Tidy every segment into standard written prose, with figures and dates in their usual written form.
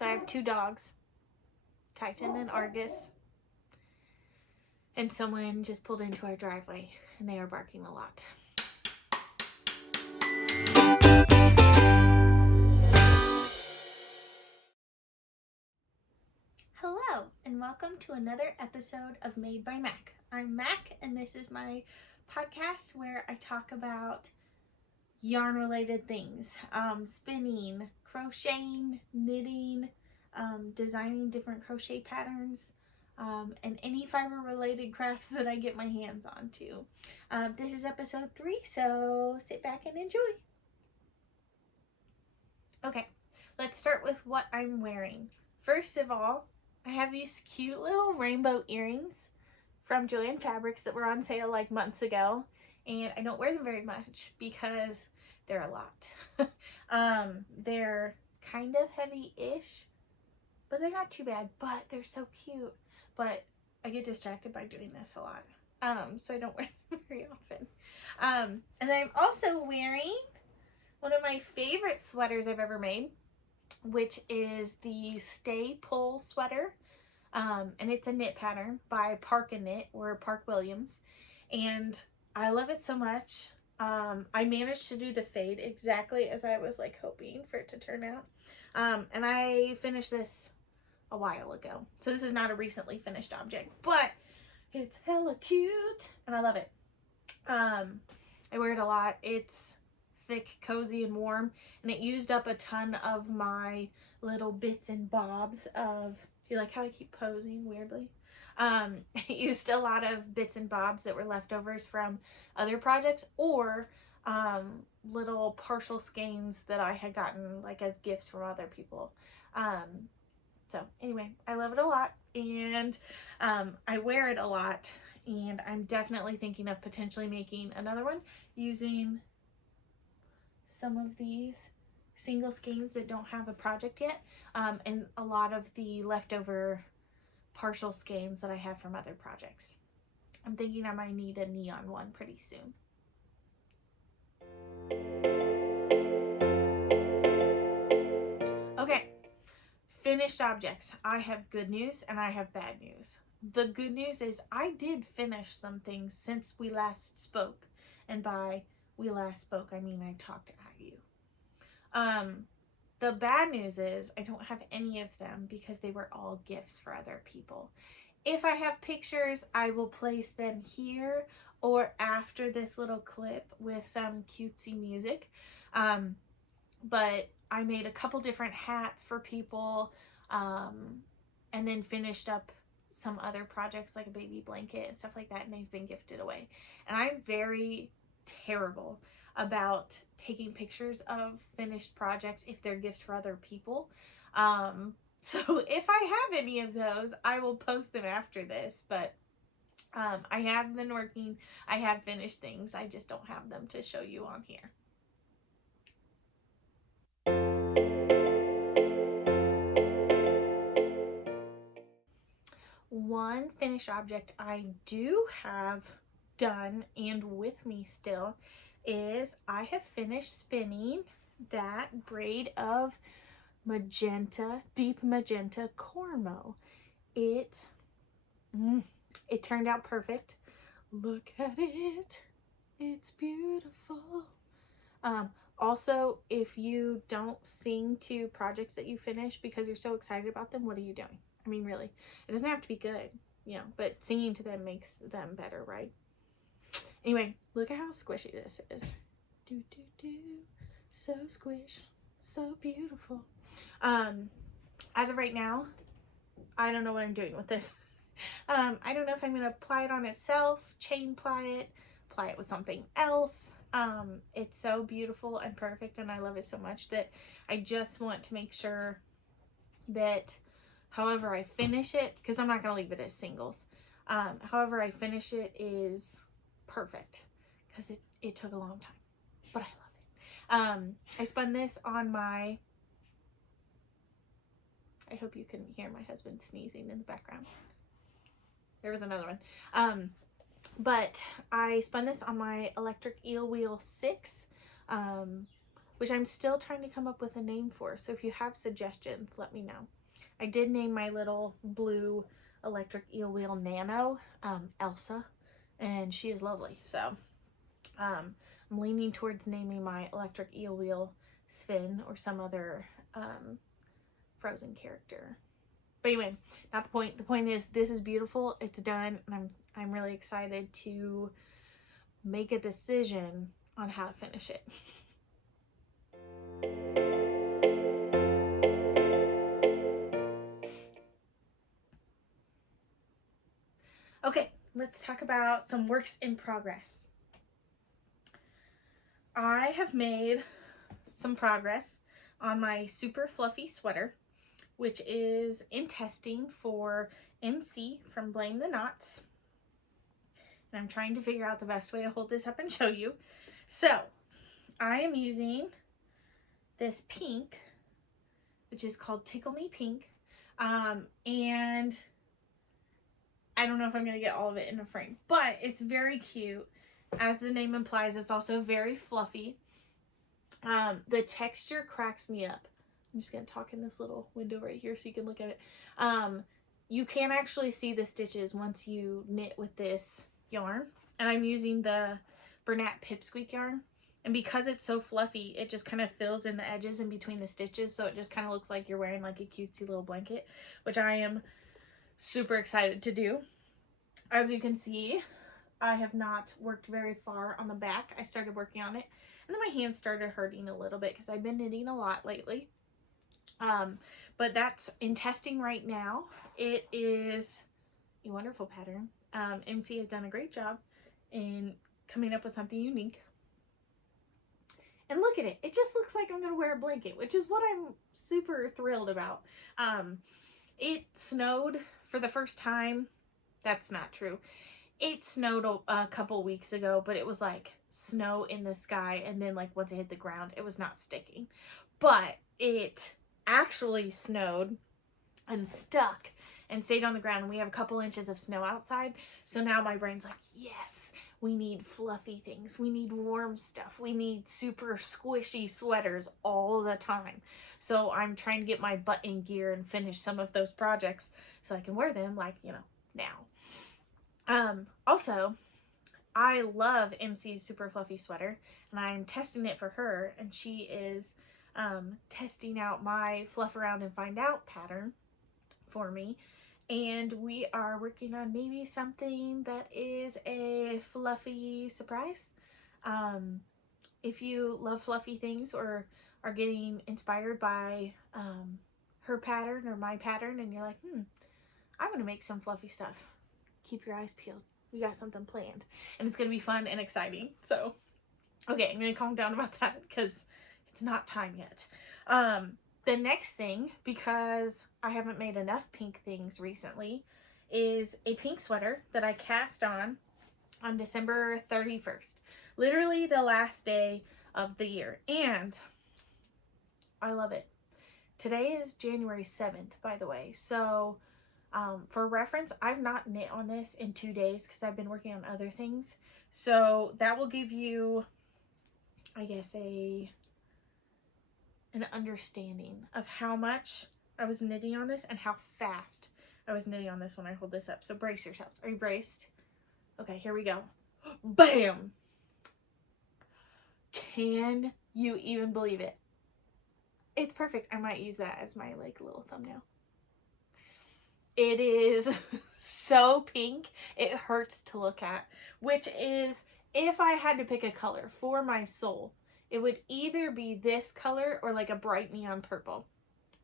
So I have 2 dogs, Titan and Argus, and someone just pulled into our driveway and they are barking a lot. Hello and welcome to another episode of Made by Mac. I'm Mac and this is my podcast where I talk about yarn related things, spinning, crocheting, knitting, designing different crochet patterns, and any fiber related crafts that I get my hands on too. This is episode 3, so sit back and enjoy. Okay, let's start with what I'm wearing. First of all, I have these cute little rainbow earrings from AJEMFiberArts that were on sale like months ago, and I don't wear them very much because they're a lot. They're kind of heavy-ish, but they're not too bad, but they're so cute. But I get distracted by doing this a lot, so I don't wear them very often. And then I'm also wearing one of my favorite sweaters I've ever made, which is the Stay Pull sweater. And it's a knit pattern by Park and Knit, or Park Williams, and I love it so much. I managed to do the fade exactly as I was like hoping for it to turn out, and I finished this a while ago, so this is not a recently finished object, but it's hella cute and I love it. I wear it a lot. It's thick, cozy, and warm, and it used up a ton of my little bits and bobs of, do you like how I keep posing weirdly? It used a lot of bits and bobs that were leftovers from other projects, or little partial skeins that I had gotten like as gifts from other people. So anyway, I love it a lot, and I wear it a lot, and I'm definitely thinking of potentially making another one using some of these single skeins that don't have a project yet, and a lot of the leftover partial skeins that I have from other projects. I'm thinking I might need a neon one pretty soon. Okay, finished objects. I have good news and I have bad news. The good news is I did finish some things since we last spoke, and by we last spoke I mean I talked at you. The bad news is I don't have any of them because they were all gifts for other people. If I have pictures, I will place them here or after this little clip with some cutesy music. But I made a couple different hats for people, and then finished up some other projects like a baby blanket and stuff like that, and they've been gifted away. And I'm very terrible about taking pictures of finished projects if they're gifts for other people. So if I have any of those, I will post them after this, but I have been working, I have finished things, I just don't have them to show you on here. One finished object I do have done and with me still is I have finished spinning that braid of magenta, deep magenta cormo. It turned out perfect. Look at it. It's beautiful. Also, if you don't sing to projects that you finish because you're so excited about them, what are you doing? I mean, really, it doesn't have to be good, you know, but singing to them makes them better, right? Anyway, look at how squishy this is. Do, do, do. So squish. So beautiful. As of right now, I don't know what I'm doing with this. I don't know if I'm going to apply it on itself, chain ply it with something else. It's so beautiful and perfect, and I love it so much that I just want to make sure that however I finish it, because I'm not going to leave it as singles, however I finish it is perfect, because it took a long time, but I love it. I spun this on my, I hope you can hear my husband sneezing in the background. There was another one. But I spun this on my electric eel wheel 6, which I'm still trying to come up with a name for. So if you have suggestions, let me know. I did name my little blue electric eel wheel Nano Elsa, and she is lovely. So I'm leaning towards naming my electric eel wheel Sven or some other Frozen character. But anyway, not the point. The point is, this is beautiful. It's done, and I'm really excited to make a decision on how to finish it. Okay, let's talk about some works in progress. I have made some progress on my super fluffy sweater, which is in testing for MC from Blame the Knots. And I'm trying to figure out the best way to hold this up and show you. So I am using this pink, which is called Tickle Me Pink. And I don't know if I'm going to get all of it in a frame, but it's very cute. As the name implies, it's also very fluffy. The texture cracks me up. I'm just going to talk in this little window right here so you can look at it. You can actually see the stitches once you knit with this yarn. And I'm using the Bernat Pipsqueak yarn. And because it's so fluffy, it just kind of fills in the edges in between the stitches. So it just kind of looks like you're wearing like a cutesy little blanket, which I am super excited to do. As you can see, I have not worked very far on the back. I started working on it, and then my hands started hurting a little bit because I've been knitting a lot lately. But that's in testing right now. It is a wonderful pattern. MC has done a great job in coming up with something unique. And look at it. It just looks like I'm going to wear a blanket, which is what I'm super thrilled about. It snowed for the first time. That's not true. It snowed a couple weeks ago, but it was like snow in the sky, and then like once it hit the ground, it was not sticking. But it actually snowed and stuck and stayed on the ground, and we have a couple inches of snow outside. So now my brain's like, yes, we need fluffy things. We need warm stuff. We need super squishy sweaters all the time. So I'm trying to get my butt in gear and finish some of those projects so I can wear them, like, you know, now. Also, I love MC's super fluffy sweater, and I'm testing it for her, and she is testing out my fluff around and find out pattern for me. And we are working on maybe something that is a fluffy surprise. If you love fluffy things or are getting inspired by her pattern or my pattern, and you're like, I want to make some fluffy stuff, keep your eyes peeled. We got something planned, and it's going to be fun and exciting. So, okay, I'm going to calm down about that because it's not time yet. The next thing, because I haven't made enough pink things recently, is a pink sweater that I cast on December 31st. Literally the last day of the year. And I love it. Today is January 7th, by the way. So, for reference, I've not knit on this in 2 days because I've been working on other things. So that will give you, I guess, an understanding of how much I was knitting on this and how fast I was knitting on this when I hold this up. So brace yourselves. Are you braced? Okay, here we go. Bam! Can you even believe it? It's perfect. I might use that as my like little thumbnail. It is so pink, it hurts to look at, which is, if I had to pick a color for my soul, it would either be this color or like a bright neon purple.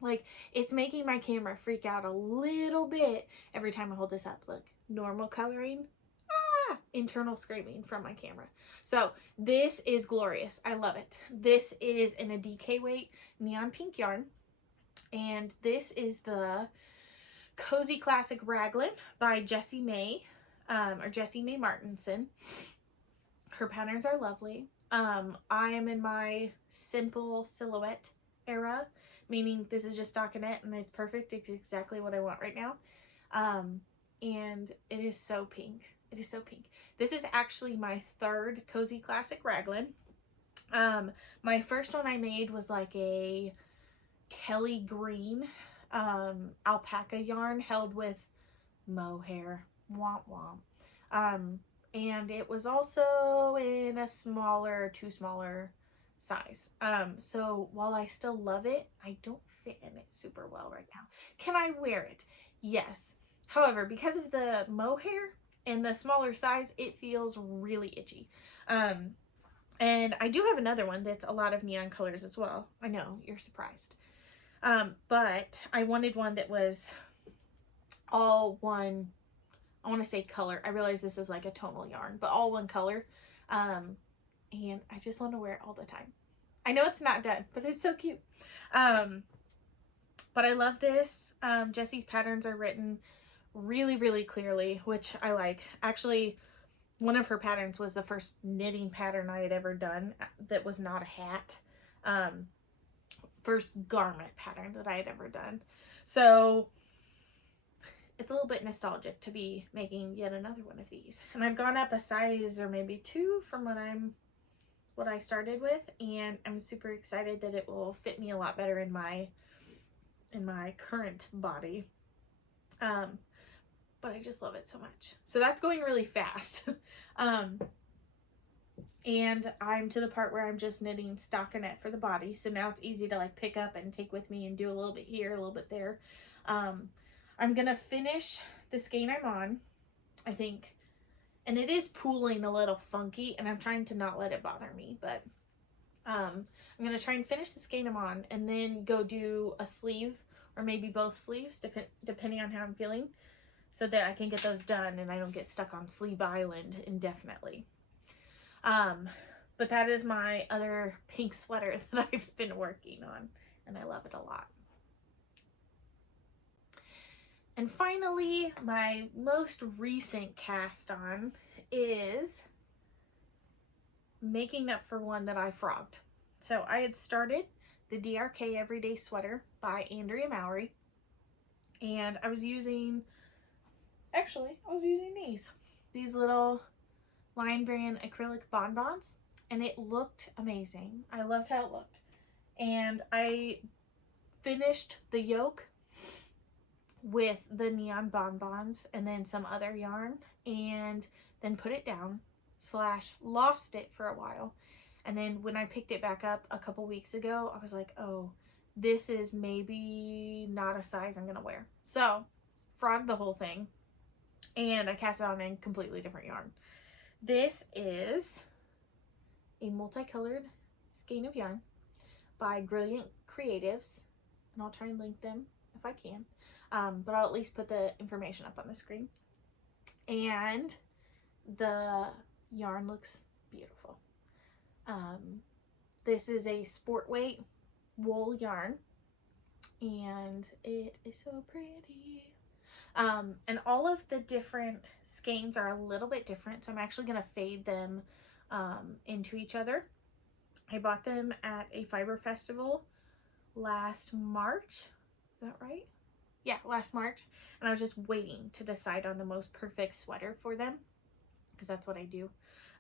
Like, it's making my camera freak out a little bit every time I hold this up. Look, normal coloring, internal screaming from my camera. So this is glorious. I love it. This is in a DK weight neon pink yarn, and this is the Cozy Classic Raglan by Jessie May, or Jessie May Martinson. Her patterns are lovely. I am in my simple silhouette era, meaning this is just stockinette and it's perfect. It's exactly what I want right now. And it is so pink. It is so pink. This is actually my third Cozy Classic Raglan. My first one I made was like a Kelly green alpaca yarn held with mohair. Womp womp. And it was also in a smaller, too smaller size. So while I still love it, I don't fit in it super well right now. Can I wear it? Yes. However, because of the mohair and the smaller size, it feels really itchy. And I do have another one that's a lot of neon colors as well. I know, you're surprised. But I wanted one that was all one, I want to say color. I realize this is like a tonal yarn, but all one color. And I just want to wear it all the time. I know it's not done, but it's so cute. But I love this. Jessie's patterns are written really, really clearly, which I like. Actually, one of her patterns was the first knitting pattern I had ever done that was not a hat. First garment pattern that I had ever done. So it's a little bit nostalgic to be making yet another one of these. And I've gone up a size or maybe 2 from what I started with, and I'm super excited that it will fit me a lot better in my current body. But I just love it so much. So that's going really fast. And I'm to the part where I'm just knitting stockinette for the body. So now it's easy to like pick up and take with me and do a little bit here, a little bit there. I'm gonna finish the skein I'm on, I think, and it is pooling a little funky, and I'm trying to not let it bother me, but I'm gonna try and finish the skein I'm on and then go do a sleeve or maybe both sleeves, depending on how I'm feeling, so that I can get those done and I don't get stuck on sleeve island indefinitely. But that is my other pink sweater that I've been working on, and I love it a lot. And finally, my most recent cast on is making up for one that I frogged. So I had started the DRK Everyday Sweater by Andrea Mowry, and I was using these little Lion Brand acrylic bonbons, and it looked amazing. I loved how it looked. And I finished the yoke with the neon bonbons and then some other yarn, and then put it down / lost it for a while. And then when I picked it back up a couple weeks ago, I was like, oh, this is maybe not a size I'm gonna wear. So frogged the whole thing, and I cast it on in completely different yarn. This is a multicolored skein of yarn by Brilliant Creatives, and I'll try and link them if I can. But I'll at least put the information up on the screen. And the yarn looks beautiful. This is a sport weight wool yarn, and it is so pretty. And all of the different skeins are a little bit different, so I'm actually going to fade them into each other. I bought them at a fiber festival last March. Is that right? Yeah, last March. And I was just waiting to decide on the most perfect sweater for them, because that's what I do.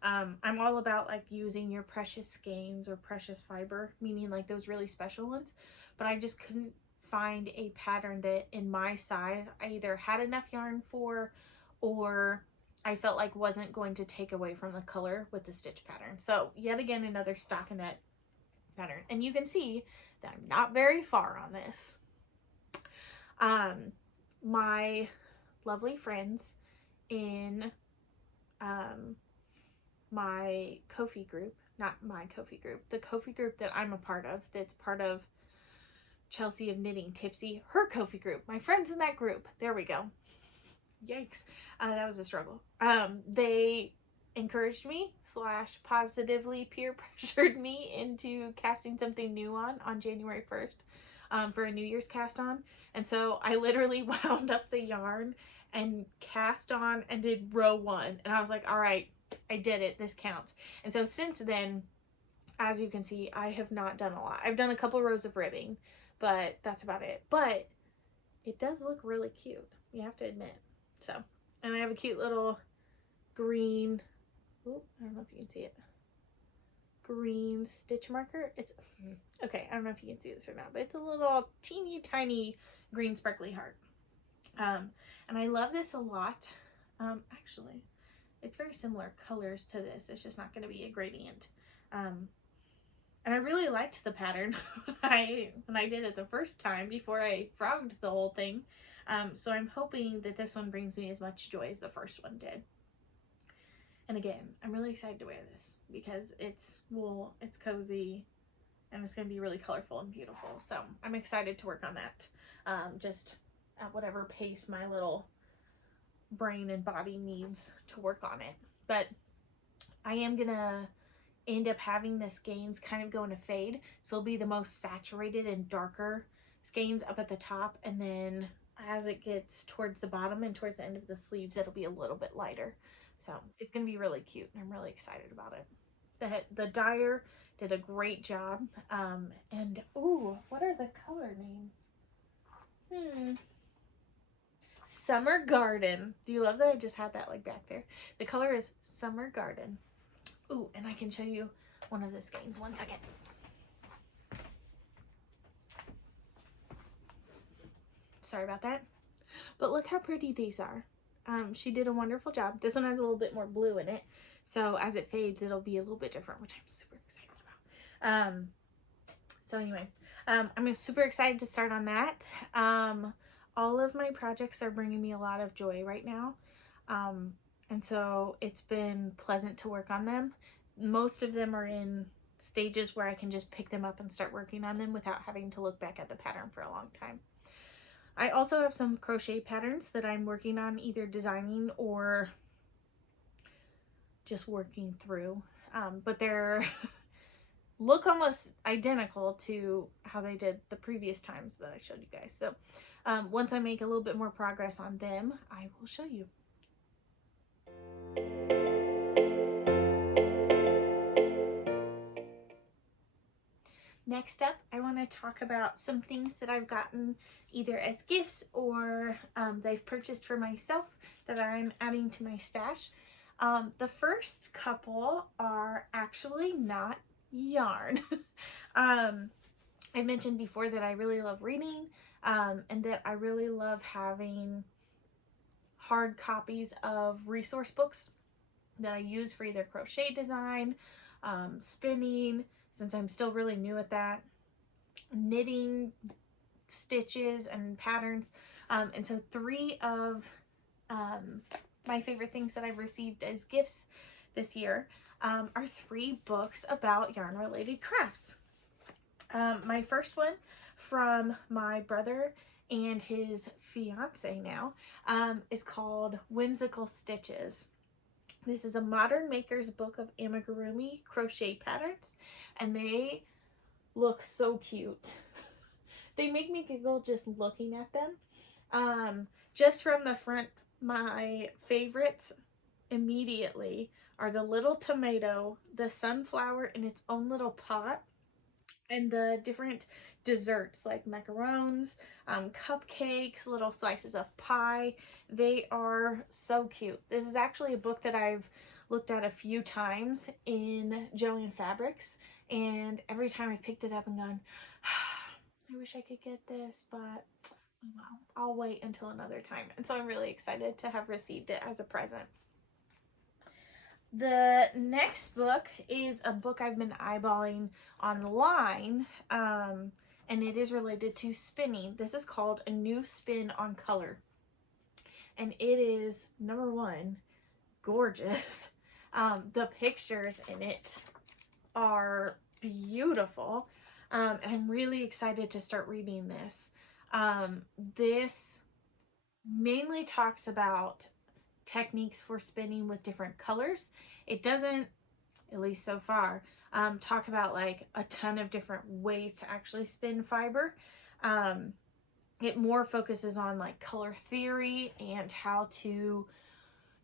I'm all about like using your precious skeins or precious fiber, meaning like those really special ones, but I just couldn't find a pattern that in my size I either had enough yarn for, or I felt like wasn't going to take away from the color with the stitch pattern. So yet again, another stockinette pattern, and you can see that I'm not very far on this. My lovely friends in my Ko-fi group, not my Ko-fi group, the Ko-fi group that I'm a part of, that's part of Chelsea of Knitting Tipsy, her Ko-fi group, my friends in that group, there we go. Yikes. That was a struggle. They encouraged me / positively peer pressured me into casting something new on January 1st for a New Year's cast on. And so I literally wound up the yarn and cast on and did row 1. And I was like, all right, I did it. This counts. And so since then, as you can see, I have not done a lot. I've done a couple rows of ribbing, but that's about it. But it does look really cute, you have to admit. So, and I have a cute little green, ooh, I don't know if you can see it, green stitch marker. It's okay, I don't know if you can see this or not, but it's a little teeny tiny green sparkly heart. And I love this a lot. Actually, it's very similar colors to this. It's just not going to be a gradient. And I really liked the pattern when I did it the first time before I frogged the whole thing. So I'm hoping that this one brings me as much joy as the first one did. And again, I'm really excited to wear this because it's wool, it's cozy, and it's going to be really colorful and beautiful. So I'm excited to work on that. Just at whatever pace my little brain and body needs to work on it. But I am going to end up having the skeins kind of go into fade. So it'll be the most saturated and darker skeins up at the top. And then as it gets towards the bottom and towards the end of the sleeves, it'll be a little bit lighter. So it's going to be really cute, and I'm really excited about it. The dyer did a great job. And ooh, what are the color names? Summer Garden. Do you love that I just had that like back there? The color is Summer Garden. Ooh, and I can show you one of the skeins. One second. Sorry about that. But look how pretty these are. She did a wonderful job. This one has a little bit more blue in it. So as it fades, it'll be a little bit different, which I'm super excited about. So anyway, I'm super excited to start on that. All of my projects are bringing me a lot of joy right now. And so it's been pleasant to work on them. Most of them are in stages where I can just pick them up and start working on them without having to look back at the pattern for a long time. I also have some crochet patterns that I'm working on, either designing or just working through, but they're look almost identical to how they did the previous times that I showed you guys. So once I make a little bit more progress on them, I will show you. Next up, I want to talk about some things that I've gotten either as gifts or they've purchased for myself that I'm adding to my stash. The first couple are actually not yarn. I mentioned before that I really love reading and that I really love having hard copies of resource books that I use for either crochet design, spinning, since I'm still really new at that, knitting, stitches, and patterns. And so 3 of my favorite things that I've received as gifts this year are 3 books about yarn related crafts. My first one from my brother and his fiance now is called Whimsical Stitches. This is a Modern Maker's book of amigurumi crochet patterns, and they look so cute. They make me giggle just looking at them. Just from the front, my favorites immediately are the little tomato, the sunflower in its own little pot, and the different desserts like macarons, cupcakes, little slices of pie. They are so cute. This is actually a book that I've looked at a few times in Joann Fabrics, and every time I picked it up and gone, I wish I could get this, but well, I'll wait until another time. And so I'm really excited to have received it as a present. The next book is a book I've been eyeballing online, and it is related to spinning. This is called A New Spin on Color, and it is, number one, gorgeous. The pictures in it are beautiful, and I'm really excited to start reading this. This mainly talks about techniques for spinning with different colors. It doesn't, at least so far, talk about like a ton of different ways to actually spin fiber. It more focuses on like color theory and how to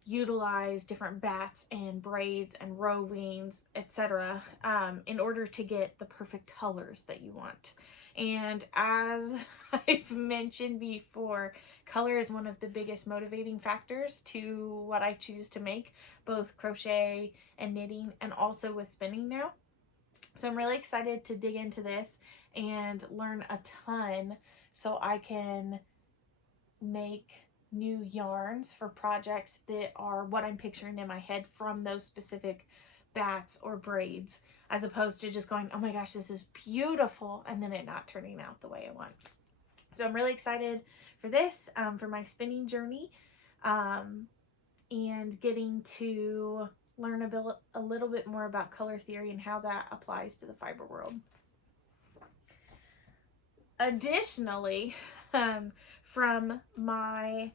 utilize different bats and braids and rovings, etc., in order to get the perfect colors that you want. And as I've mentioned before, color is one of the biggest motivating factors to what I choose to make, both crochet and knitting, and also with spinning now. So I'm really excited to dig into this and learn a ton so I can make new yarns for projects that are what I'm picturing in my head from those specific bats or braids, as opposed to just going, oh my gosh, this is beautiful, and then it not turning out the way I want. So I'm really excited for this, for my spinning journey, and getting to learn a little bit more about color theory and how that applies to the fiber world. Additionally, from my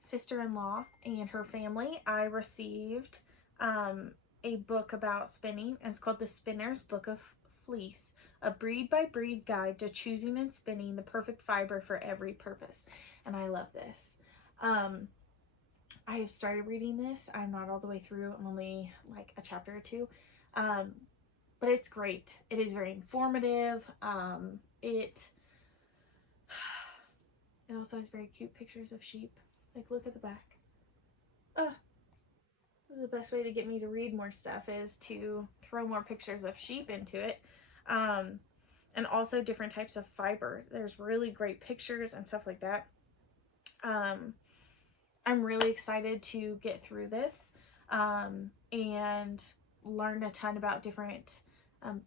sister-in-law and her family, I received a book about spinning, and it's called The Spinner's Book of Fleece, a breed by breed guide to choosing and spinning the perfect fiber for every purpose. And I love this. I have started reading this. I'm not all the way through. I'm only like a chapter or two. But it's great. It is very informative. It also has very cute pictures of sheep. Like, look at the back. This is the best way to get me to read more stuff, is to throw more pictures of sheep into it. And also different types of fiber. There's really great pictures and stuff like that. I'm really excited to get through this and learn a ton about different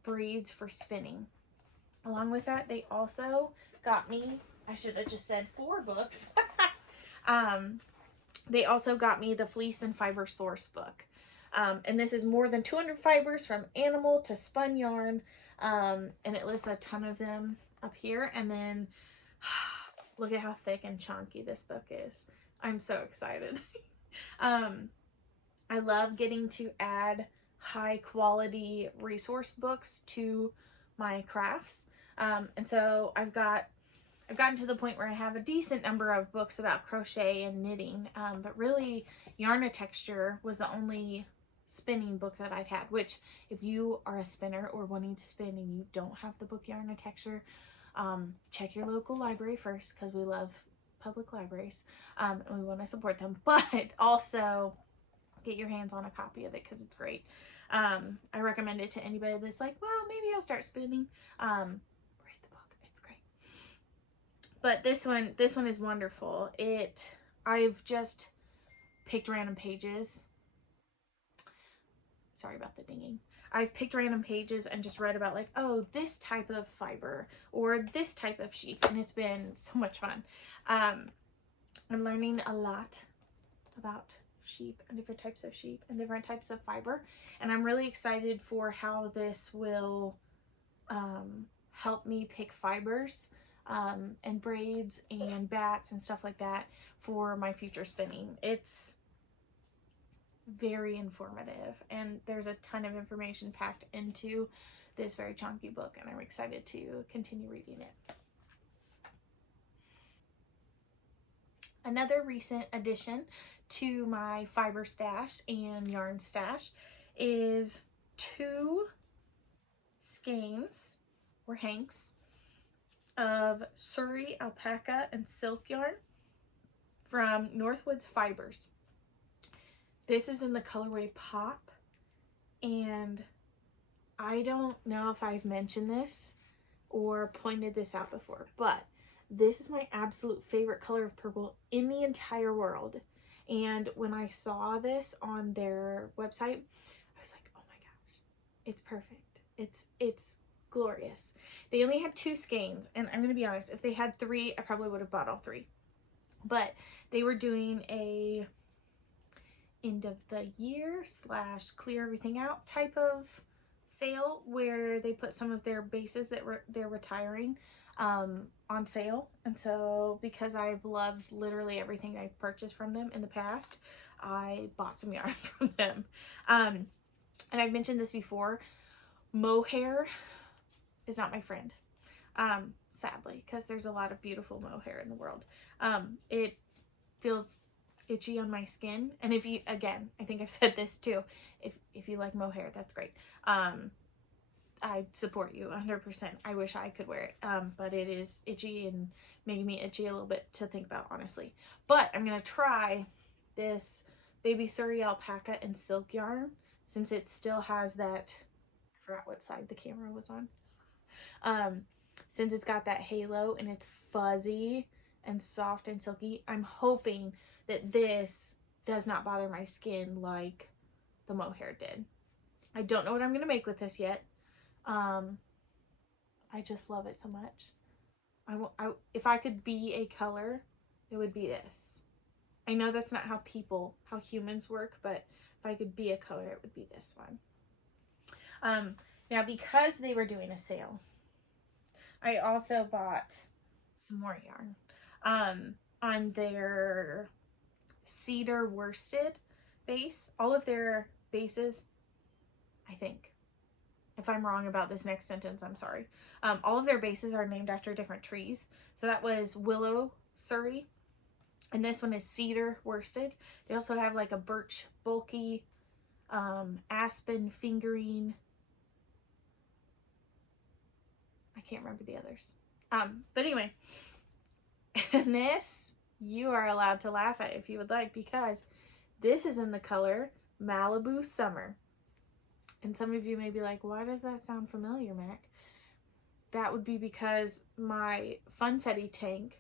breeds for spinning. Along with that, they also got me, I should have just said 4 books. They also got me the Fleece and Fiber Source book. And this is more than 200 fibers from animal to spun yarn. And it lists a ton of them up here. And then look at how thick and chunky this book is. I'm so excited. I love getting to add high quality resource books to my crafts. And so I've gotten to the point where I have a decent number of books about crochet and knitting, but really Yarn-A-Texture was the only spinning book that I'd had, which if you are a spinner or wanting to spin and you don't have the book Yarn-A-Texture, check your local library first, because we love public libraries and we want to support them, but also get your hands on a copy of it because it's great. I recommend it to anybody that's like, well, maybe I'll start spinning. Read the book, it's great. But this one is wonderful. I've just picked random pages. Sorry about the dinging. I've picked random pages and just read about, like, oh, this type of fiber or this type of sheep, and it's been so much fun. I'm learning a lot about sheep and different types of sheep and different types of fiber, and I'm really excited for how this will help me pick fibers and braids and bats and stuff like that for my future spinning. It's very informative, and there's a ton of information packed into this very chunky book, and I'm excited to continue reading it. Another recent addition to my fiber stash and yarn stash is 2 skeins or hanks of Surrey alpaca and silk yarn from Northwoods Fibers. This is in the colorway Pop, and I don't know if I've mentioned this or pointed this out before, but this is my absolute favorite color of purple in the entire world. And when I saw this on their website, I was like, oh my gosh, it's perfect. It's glorious. They only had 2 skeins, and I'm gonna be honest, if they had 3, I probably would have bought all 3. But they were doing a end of the year / clear everything out type of sale, where they put some of their bases that they're retiring on sale. And so, because I've loved literally everything I've purchased from them in the past, I bought some yarn from them. And I've mentioned this before, mohair is not my friend, sadly, because there's a lot of beautiful mohair in the world. It feels itchy on my skin, and if you, again, I think I've said this too, if you like mohair, that's great. I support you 100%. I wish I could wear it, but it is itchy and making me itchy a little bit to think about, honestly. But I'm gonna try this baby Surrey alpaca and silk yarn, since it still has that forgot what side the camera was on. Since it's got that halo and it's fuzzy and soft and silky, I'm hoping that this does not bother my skin like the mohair did. I don't know what I'm going to make with this yet. I just love it so much. If I could be a color, it would be this. I know that's not how humans work, but if I could be a color, it would be this one. Now, because they were doing a sale, I also bought some more yarn on their cedar worsted base. All of their bases, I think, if I'm wrong about this next sentence, I'm sorry. All of their bases are named after different trees. So that was willow Surrey, and this one is cedar worsted. They also have like a birch bulky, aspen fingering. I can't remember the others. But anyway, and this, you are allowed to laugh at if you would like, because this is in the color Malibu Summer. And some of you may be like, why does that sound familiar, Mac? That would be because my Funfetti tank,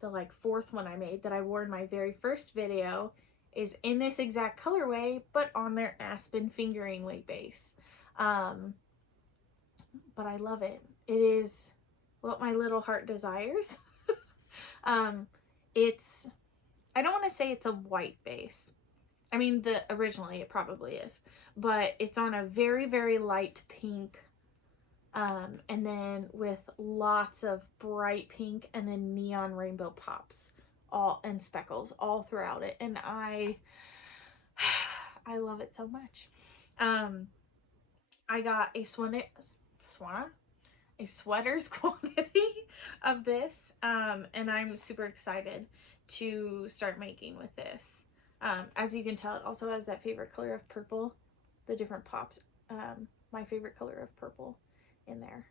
the like 4th one I made that I wore in my very first video, is in this exact colorway, but on their aspen fingering weight base. But I love it. It is what my little heart desires. It's, I don't want to say it's a white base. I mean, originally it probably is, but it's on a very, very light pink, and then with lots of bright pink and then neon rainbow pops and speckles all throughout it. And I love it so much. I got a sweater's quantity of this, and I'm super excited to start making with this. As you can tell, it also has that favorite color of purple, the different pops, my favorite color of purple in there.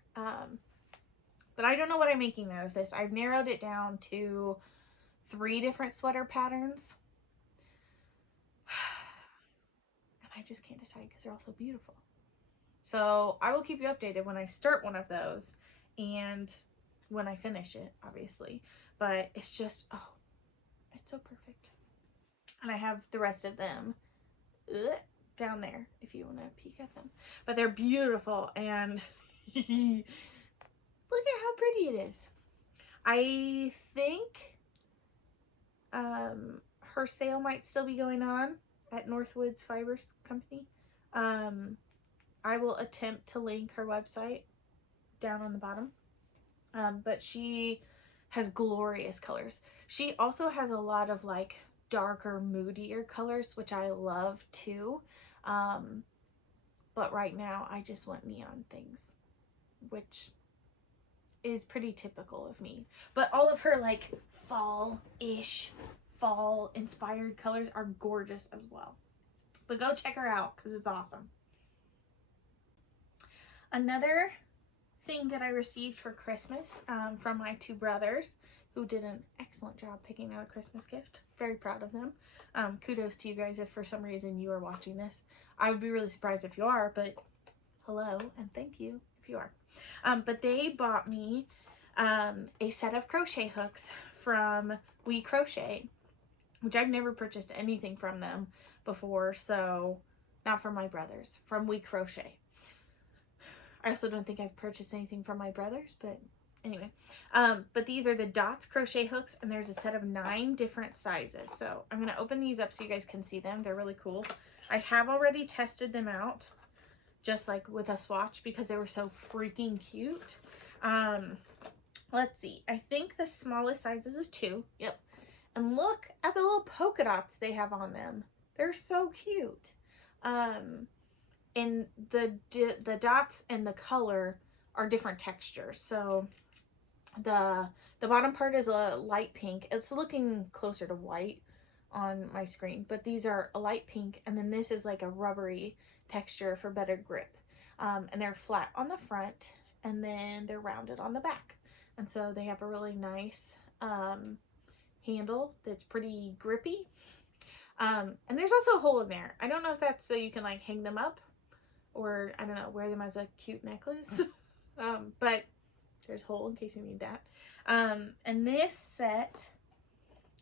But I don't know what I'm making out of this. I've narrowed it down to 3 different sweater patterns. And I just can't decide because they're all so beautiful. So I will keep you updated when I start one of those and when I finish it, obviously. But it's just, oh, it's so perfect. And I have the rest of them down there if you want to peek at them. But they're beautiful, and look at how pretty it is. I think her sale might still be going on at Northwoods Fibers Company. I will attempt to link her website down on the bottom. But she has glorious colors. She also has a lot of like darker, moodier colors, which I love too. But right now I just want neon things, which is pretty typical of me. But all of her like fall-ish, fall-inspired colors are gorgeous as well. But go check her out because it's awesome. Another thing that I received for Christmas from my 2 brothers, who did an excellent job picking out a Christmas gift. Very proud of them. Kudos to you guys if for some reason you are watching this. I would be really surprised if you are, but hello and thank you if you are. But they bought me a set of crochet hooks from We Crochet, which I've never purchased anything from them before, so not from my brothers, from We Crochet. I also don't think I've purchased anything from my brothers, but anyway. But these are the Dots crochet hooks, and there's a set of 9 different sizes. So I'm going to open these up so you guys can see them. They're really cool. I have already tested them out, just like with a swatch, because they were so freaking cute. Let's see. I think the smallest size is a 2. Yep. And look at the little polka dots they have on them. They're so cute. And the dots and the color are different textures. So the bottom part is a light pink. It's looking closer to white on my screen, but these are a light pink, and then this is like a rubbery texture for better grip. And they're flat on the front, and then they're rounded on the back. And so they have a really nice handle that's pretty grippy. And there's also a hole in there. I don't know if that's so you can like hang them up, or I don't know, wear them as a cute necklace. But there's a hole in case you need that. And this set,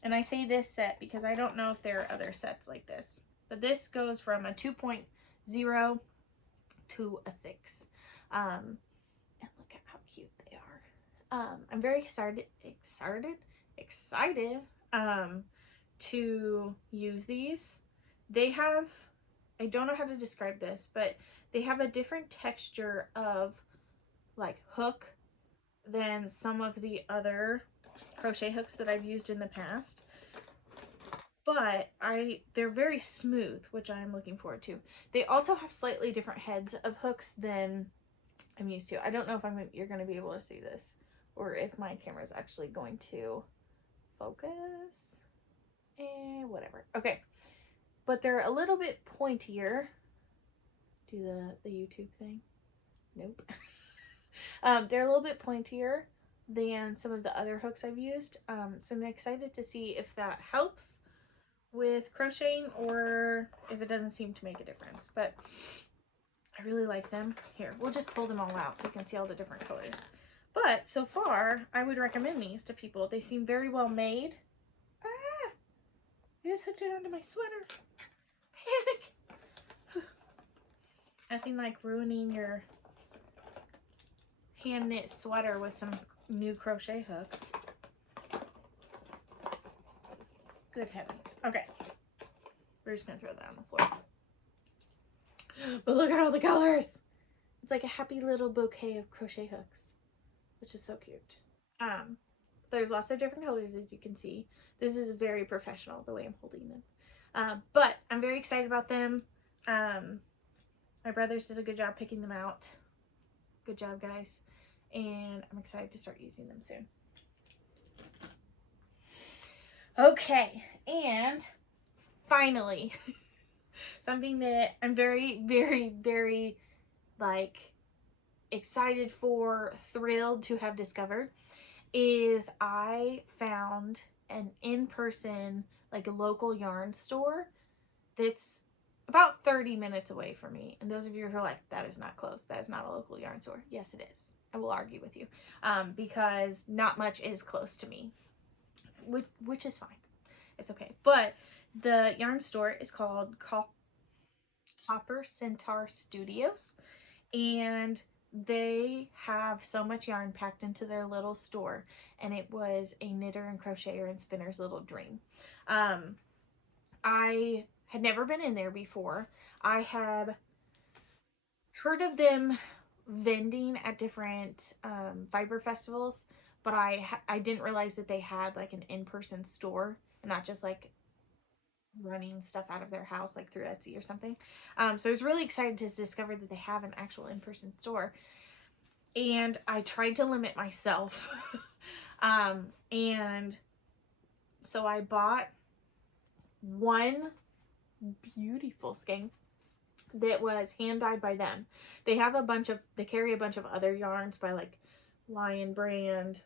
and I say this set because I don't know if there are other sets like this, but this goes from a 2.0 to a 6. And look at how cute they are. I'm very excited to use these. They have, I don't know how to describe this, but they have a different texture of like hook than some of the other crochet hooks that I've used in the past. But they're very smooth, which I'm looking forward to. They also have slightly different heads of hooks than I'm used to. I don't know if you're going to be able to see this, or if my camera is actually going to focus. Whatever. Okay, but they're a little bit pointier. Do the YouTube thing. Nope. They're a little bit pointier than some of the other hooks I've used. So I'm excited to see if that helps with crocheting or if it doesn't seem to make a difference. But I really like them. Here, we'll just pull them all out so you can see all the different colors. But so far, I would recommend these to people. They seem very well made. Ah! I just hooked it onto my sweater. Panic! Nothing like ruining your hand knit sweater with some new crochet hooks. Good heavens. Okay. We're just gonna throw that on the floor. But look at all the colors. It's like a happy little bouquet of crochet hooks, which is so cute. There's lots of different colors, as you can see. This is very professional, the way I'm holding them. But I'm very excited about them. My brothers did a good job picking them out. Good job, guys. And I'm excited to start using them soon. Okay, and finally, something that I'm very, very, very, like, excited for, thrilled to have discovered, is I found an in-person, like a local yarn store that's about 30 minutes away from me. And those of you who are like, that is not close, that is not a local yarn store. Yes, it is. I will argue with you, because not much is close to me, which is fine. It's okay. But the yarn store is called Copper Centaur Studios, and they have so much yarn packed into their little store, and it was a knitter and crocheter and spinner's little dream. I had never been in there before. I had heard of them vending at different fiber festivals, but I didn't realize that they had like an in-person store and not just like running stuff out of their house like through Etsy or something. So I was really excited to discover that they have an actual in-person store, and I tried to limit myself. And so I bought one beautiful skein that was hand dyed by them. They carry a bunch of other yarns by like Lion Brand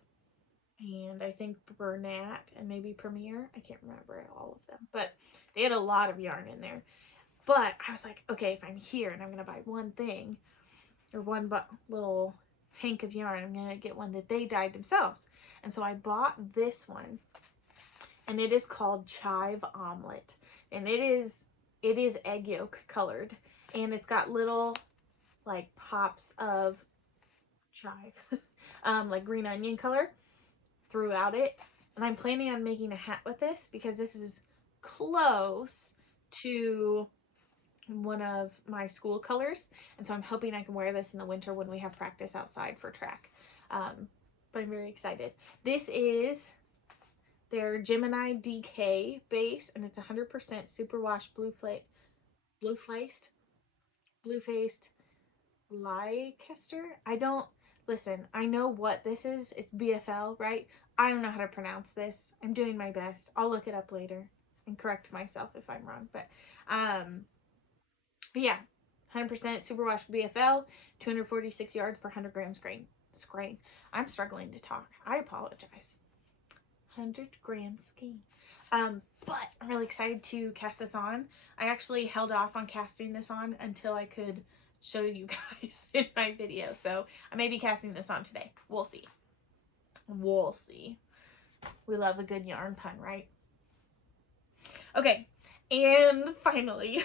and I think Bernat and maybe Premier. I can't remember all of them, but they had a lot of yarn in there. But I was like, okay, if I'm here and I'm gonna buy one thing or one little hank of yarn, I'm gonna get one that they dyed themselves. And so I bought this one, and it is called Chive Omelet, and it is egg yolk colored, and it's got little like pops of chive, like green onion color throughout it. And I'm planning on making a hat with this because this is close to one of my school colors, and so I'm hoping I can wear this in the winter when we have practice outside for track. But I'm very excited. This is their Gemini DK base, and it's 100% superwash blue-faced Leicester. Listen, I know what this is. It's BFL, right? I don't know how to pronounce this. I'm doing my best. I'll look it up later and correct myself if I'm wrong. But yeah, 100% superwash BFL, 246 yards per 100 grams grain. I'm struggling to talk. I apologize. 100 grams skein. But I'm really excited to cast this on. I actually held off on casting this on until I could show you guys in my video. So I may be casting this on today. We'll see. We'll see. We love a good yarn pun, right? Okay, and finally,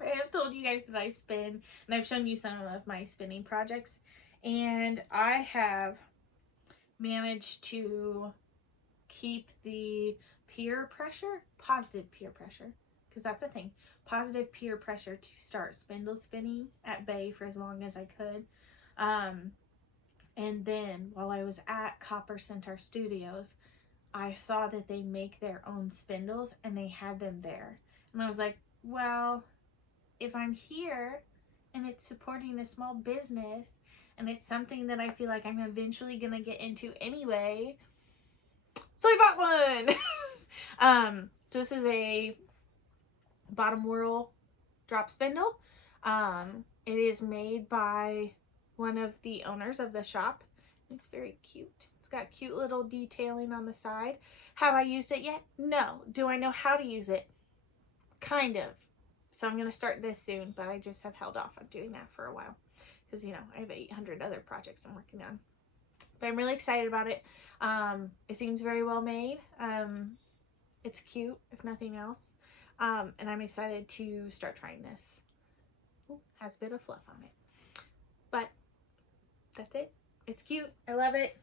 I have told you guys that I spin, and I've shown you some of my spinning projects, and I have managed to keep the peer pressure, positive peer pressure, because that's a thing, positive peer pressure to start spindle spinning at bay for as long as I could. And then while I was at Copper Centaur Studios, I saw that they make their own spindles and they had them there. And I was like, well, if I'm here and it's supporting a small business and it's something that I feel like I'm eventually gonna get into anyway, so I bought one. So this is a bottom whirl drop spindle. It is made by one of the owners of the shop. It's very cute. It's got cute little detailing on the side. Have I used it yet? No. Do I know how to use it? Kind of. So I'm going to start this soon, but I just have held off on doing that for a while because, you know, I have 800 other projects I'm working on. But I'm really excited about it. It seems very well made. It's cute, if nothing else. And I'm excited to start trying this. Ooh, has a bit of fluff on it. But that's it. It's cute. I love it.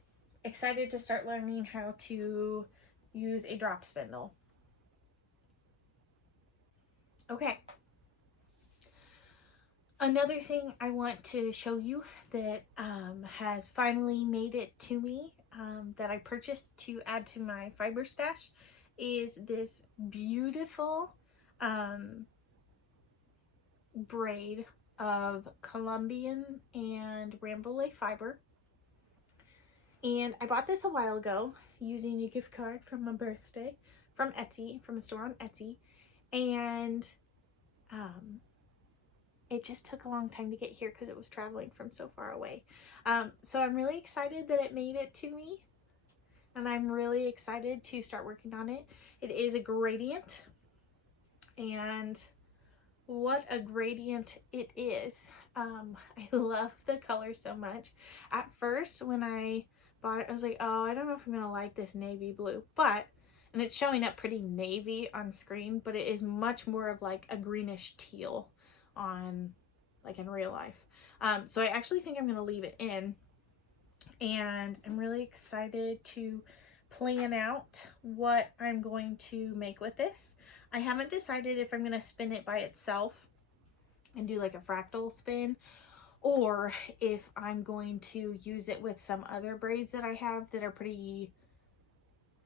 Excited to start learning how to use a drop spindle. Okay. Another thing I want to show you that has finally made it to me, that I purchased to add to my fiber stash, is this beautiful braid of Colombian and Rambouillet fiber. And I bought this a while ago using a gift card from my birthday from Etsy, from a store on Etsy. And it just took a long time to get here because it was traveling from so far away. So I'm really excited that it made it to me. And I'm really excited to start working on it. It is a gradient. And what a gradient it is. I love the color so much. At first, when I bought it, I was like, oh, I don't know if I'm gonna like this navy blue, and it's showing up pretty navy on screen, but it is much more of like a greenish teal on, like, in real life. So I actually think I'm gonna leave it in, and I'm really excited to plan out what I'm going to make with this. I haven't decided if I'm gonna spin it by itself and do like a fractal spin, or if I'm going to use it with some other braids that I have that are pretty,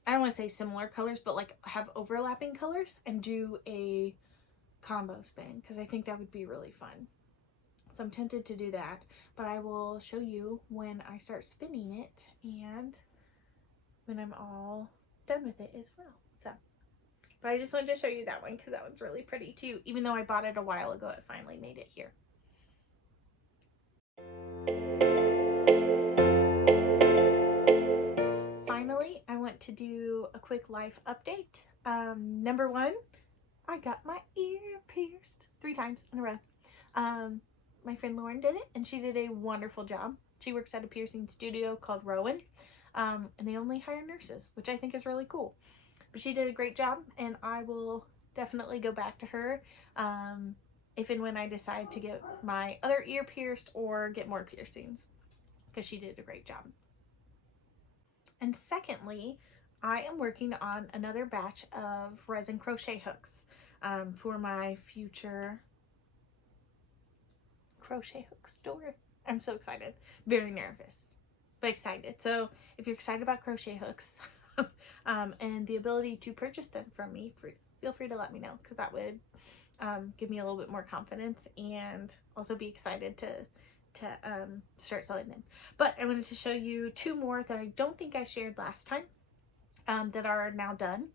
I don't want to say similar colors, but like have overlapping colors, and do a combo spin, because I think that would be really fun. So I'm tempted to do that, but I will show you when I start spinning it and when I'm all done with it as well. So, but I just wanted to show you that one because that one's really pretty too. Even though I bought it a while ago, it finally made it here. Finally, I want to do a quick life update. Number one, I got my ear pierced 3 times in a row. My friend Lauren did it, and she did a wonderful job. She works at a piercing studio called Rowan, and they only hire nurses, which I think is really cool. But she did a great job, and I will definitely go back to her if and when I decide to get my other ear pierced or get more piercings, because she did a great job. And secondly, I am working on another batch of resin crochet hooks for my future crochet hook store. I'm so excited. Very nervous, but excited. So if you're excited about crochet hooks and the ability to purchase them from me, feel free to let me know, because that would give me a little bit more confidence and also be excited to start selling them. But I wanted to show you 2 more that I don't think I shared last time that are now done.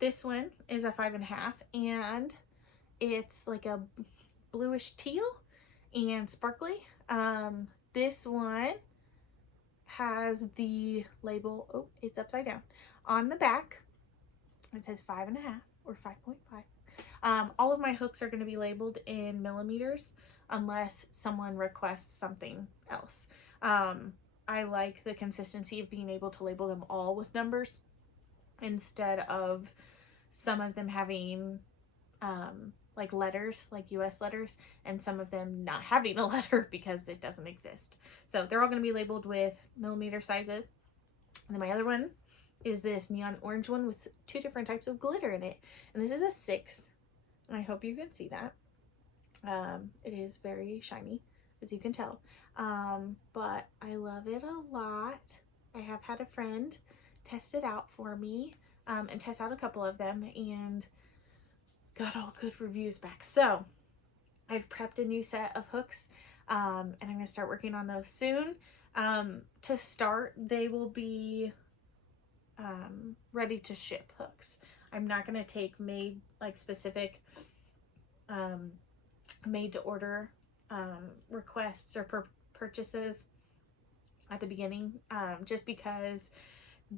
This one is a 5.5, and it's like a bluish teal and sparkly. This one has the label, oh, it's upside down. On the back, it says 5.5 or 5.5. All of my hooks are going to be labeled in millimeters. unless someone requests something else. I like the consistency of being able to label them all with numbers instead of some of them having like letters, like US letters, and some of them not having a letter because it doesn't exist. So they're all going to be labeled with millimeter sizes. And then my other one is this neon orange one with 2 different types of glitter in it. And this is a 6. And I hope you can see that. It is very shiny, as you can tell. But I love it a lot. I have had a friend test it out for me and test out a couple of them and got all good reviews back. So I've prepped a new set of hooks and I'm going to start working on those soon. To start, they will be ready to ship hooks. I'm not going to take made, like specific made to order requests or purchases at the beginning, just because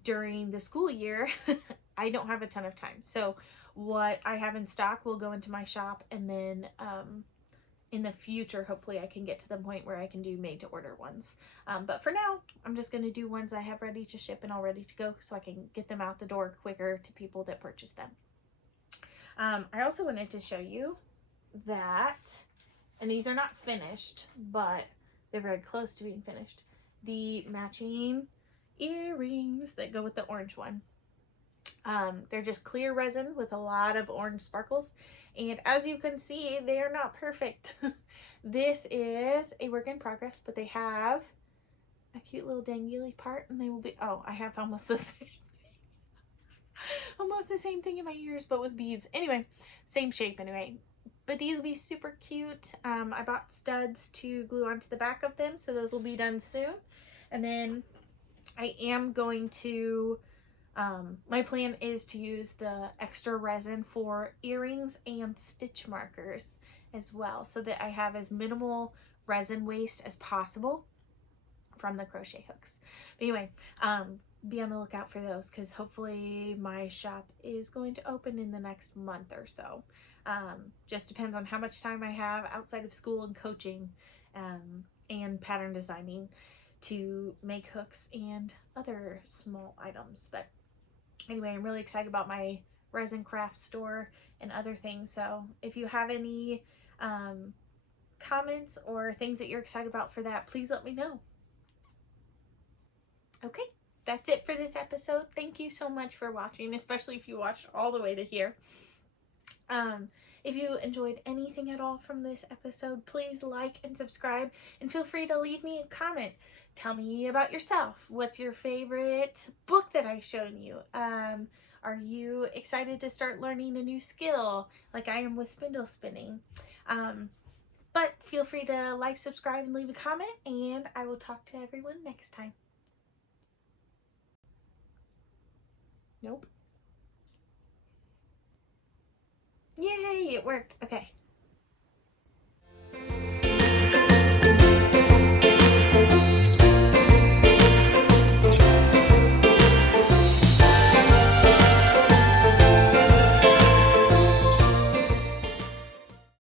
during the school year I don't have a ton of time. So what I have in stock will go into my shop, and then in the future hopefully I can get to the point where I can do made to order ones, but for now I'm just going to do ones I have ready to ship and all ready to go so I can get them out the door quicker to people that purchase them. I also wanted to show you that, and these are not finished but they're very close to being finished, the matching earrings that go with the orange one. They're just clear resin with a lot of orange sparkles, and as you can see they are not perfect. This is a work in progress, but they have a cute little dangly part, and they will be, oh, I have almost the same almost the same thing in my ears but with beads. Anyway, same shape anyway, but these will be super cute. I bought studs to glue onto the back of them, so those will be done soon. And then I am going to my plan is to use the extra resin for earrings and stitch markers as well, so that I have as minimal resin waste as possible from the crochet hooks. But anyway, be on the lookout for those, because hopefully my shop is going to open in the next month or so. Just depends on how much time I have outside of school and coaching and pattern designing to make hooks and other small items. But anyway, I'm really excited about my resin craft store and other things. So if you have any comments or things that you're excited about for that, please let me know. Okay, that's it for this episode. Thank you so much for watching, especially if you watched all the way to here. If you enjoyed anything at all from this episode, please like and subscribe, and feel free to leave me a comment. Tell me about yourself. What's your favorite book that I've shown you? Are you excited to start learning a new skill like I am with spindle spinning? But feel free to like, subscribe, and leave a comment, and I will talk to everyone next time. Nope. Yay, it worked. Okay.